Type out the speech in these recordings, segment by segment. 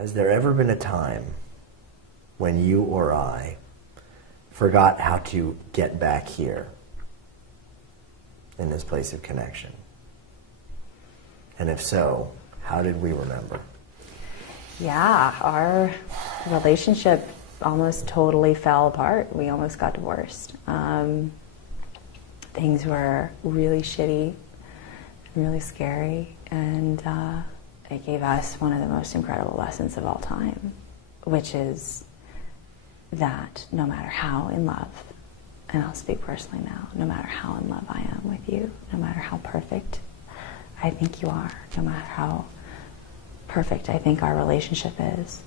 Has there ever been a time when you or I forgot how to get back here in this place of connection? And if so, how did we remember? Yeah, our relationship almost totally fell apart. We almost got divorced. Things were really shitty and really scary, and it gave us one of the most incredible lessons of all time, which is that no matter how in love, and I'll speak personally now, no matter how in love I am with you, no matter how perfect I think you are, no matter how perfect I think our relationship is,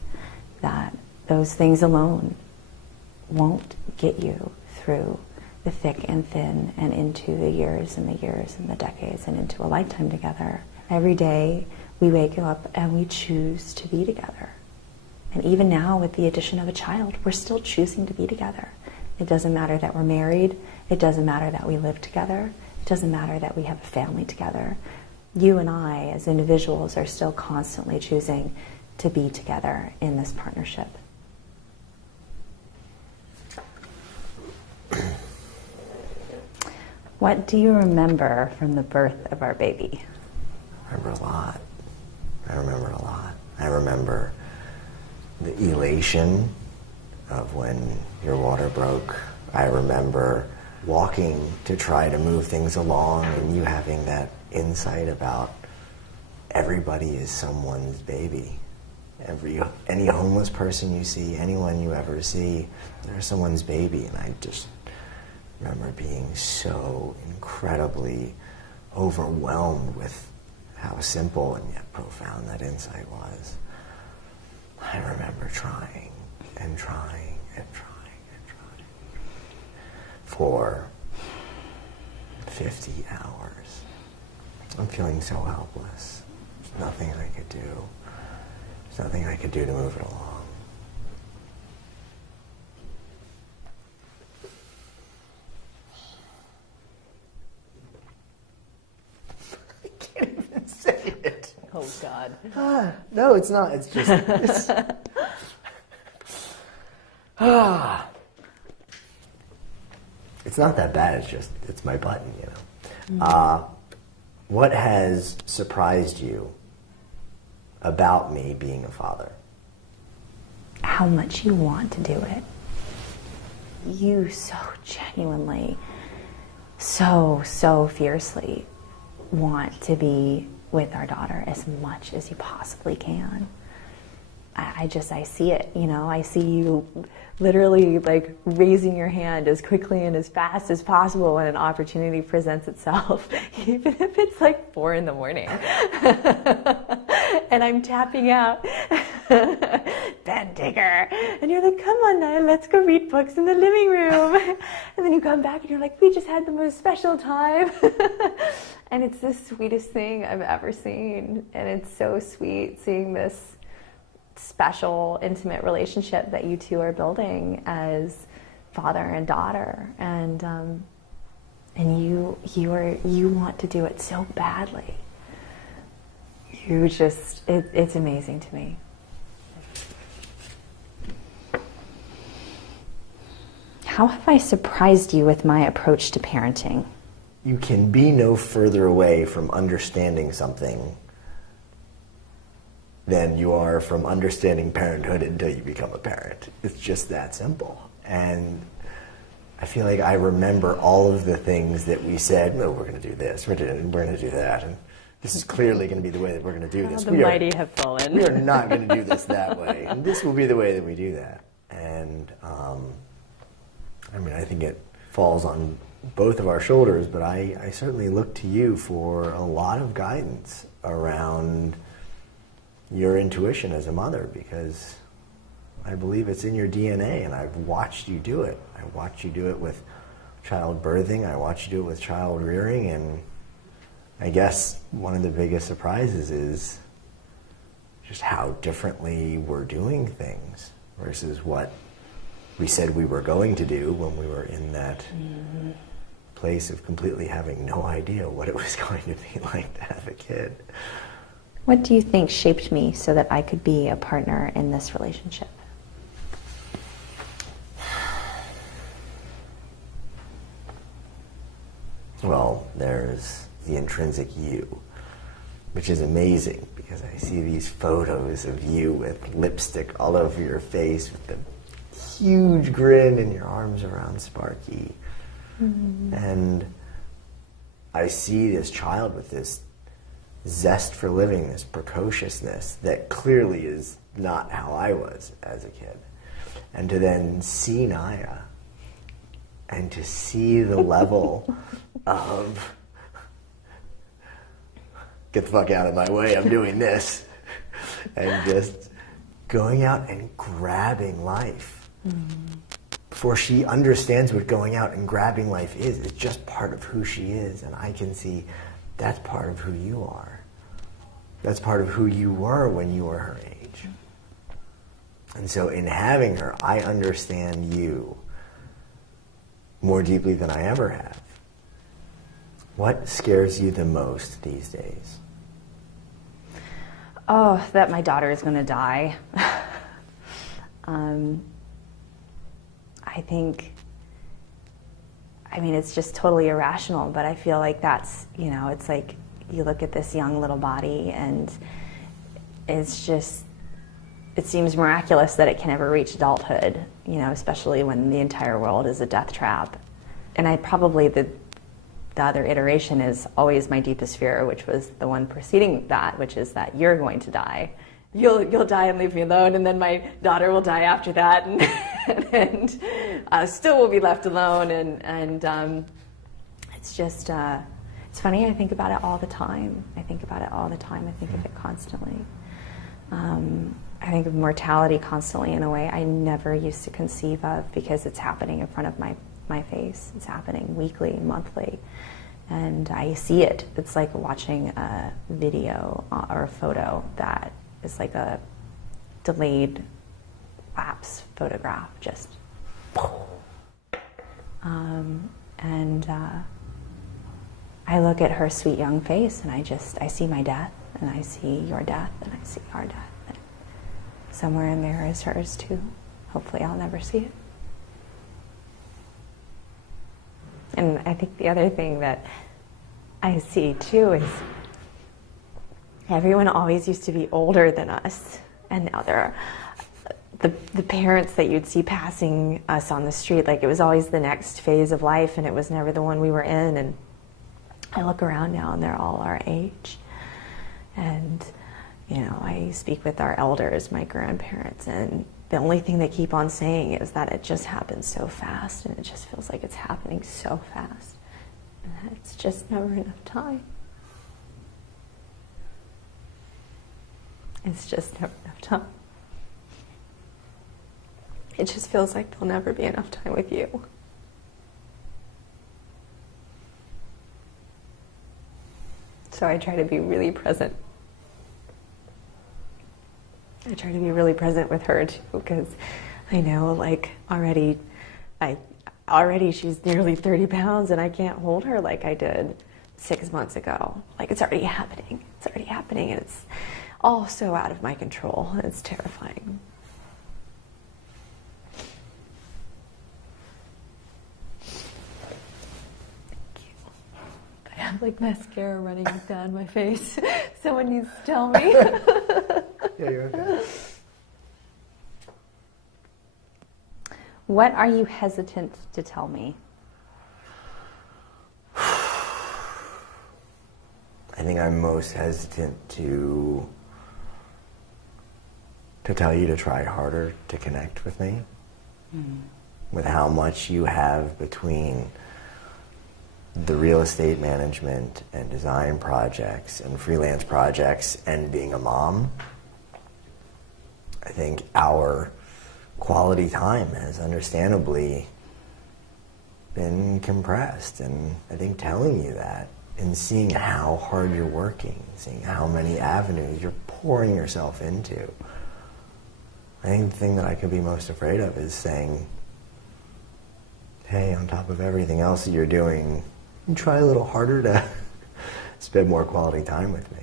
that those things alone won't get you through the thick and thin and into the years and the decades and into a lifetime together. Every day we wake up and we choose to be together. And even now with the addition of a child, we're still choosing to be together. It doesn't matter that we're married. It doesn't matter that we live together. It doesn't matter that we have a family together. You and I as individuals are still constantly choosing to be together in this partnership. What do you remember from the birth of our baby? I remember a lot. I remember the elation of when your water broke. I remember walking to try to move things along and you having that insight about everybody is someone's baby. Any homeless person you see, anyone you ever see, they're someone's baby. And I just remember being so incredibly overwhelmed with how simple and yet profound that insight was. I remember trying and trying and trying and trying for 50 hours. I'm feeling so helpless. There's nothing I could do. There's nothing I could do to move it along. I can't even say it. Oh, God. No, it's not. It's just... It's not that bad. It's my button, you know. Mm-hmm. What has surprised you about me being a father? How much you want to do it. You so genuinely, so fiercely want to be with our daughter as much as you possibly can. I see it, you know, I see you literally like raising your hand as quickly and as fast as possible when an opportunity presents itself, even if it's like 4 a.m. and I'm tapping out, Ben Digger, and you're like, come on now, let's go read books in the living room. And then you come back and you're like, we just had the most special time. And it's the sweetest thing I've ever seen. And it's so sweet seeing this special, intimate relationship that you two are building as father and daughter, and you want to do it so badly. It's amazing to me. How have I surprised you with my approach to parenting? You can be no further away from understanding something than you are from understanding parenthood until you become a parent. It's just that simple. And I feel like I remember all of the things that we said, no, we're going to do this, we're going to do that, and this is clearly going to be the way that we're going to do this. The mighty have fallen. We are not going to do this that way. And this will be the way that we do that. And I think it falls on both of our shoulders, but I certainly look to you for a lot of guidance around your intuition as a mother, because I believe it's in your DNA, and I've watched you do it. I watched you do it with child birthing, I watched you do it with child rearing, and I guess one of the biggest surprises is just how differently we're doing things versus what we said we were going to do when we were in that place of completely having no idea what it was going to be like to have a kid. What do you think shaped me so that I could be a partner in this relationship? Well, there's the intrinsic you, which is amazing because I see these photos of you with lipstick all over your face with the huge grin and your arms around Sparky. Mm-hmm. And I see this child with this zest for living, this precociousness that clearly is not how I was as a kid. And to then see Naya and to see the level of get the fuck out of my way, I'm doing this, and just going out and grabbing life. Mm-hmm. Before she understands what going out and grabbing life is, it's just part of who she is, and I can see that's part of who you are. That's part of who you were when you were her age. And so in having her, I understand you more deeply than I ever have. What scares you the most these days? Oh, that my daughter is going to die. I think, I mean, it's just totally irrational, but I feel like that's, you know, it's like you look at this young little body and it's just, it seems miraculous that it can ever reach adulthood, you know, especially when the entire world is a death trap. And I probably, the other iteration is always my deepest fear, which was the one preceding that, which is that you're going to die. You'll die and leave me alone, and then my daughter will die after that, and still will be left alone. And it's just, it's funny. I think about it all the time. I think about it all the time. I think of it constantly. I think of mortality constantly in a way I never used to conceive of because it's happening in front of my face. It's happening weekly, monthly. And I see it. It's like watching a video or a photo that is like a delayed lapse photograph, just. And I look at her sweet young face and I see my death, and I see your death, and I see our death. And somewhere in there is hers too. Hopefully I'll never see it. And I think the other thing that I see too is everyone always used to be older than us, and now there are the parents that you'd see passing us on the street, like it was always the next phase of life and it was never the one we were in. And I look around now and they're all our age. And, you know, I speak with our elders, my grandparents, and the only thing they keep on saying is that it just happens so fast, and it just feels like it's happening so fast. And that it's just never enough time. It's just never enough time. It just feels like there'll never be enough time with you. So I try to be really present. I try to be really present with her too, because I know, like, already she's nearly 30 pounds and I can't hold her like I did 6 months ago. Like, it's already happening. It's already happening, and it's all so out of my control. It's terrifying. I have like mascara running down my face. Someone needs to tell me. Yeah, you're okay. What are you hesitant to tell me? I think I'm most hesitant to tell you to try harder to connect with me. Mm. With how much you have between the real estate management and design projects and freelance projects and being a mom. I think our quality time has understandably been compressed, and I think telling you that and seeing how hard you're working, seeing how many avenues you're pouring yourself into, I think the thing that I could be most afraid of is saying, hey, on top of everything else that you're doing, try a little harder to spend more quality time with me.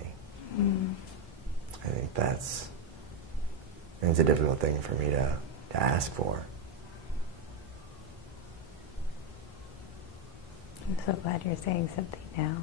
I think it's a difficult thing for me to ask for. I'm so glad you're saying something now.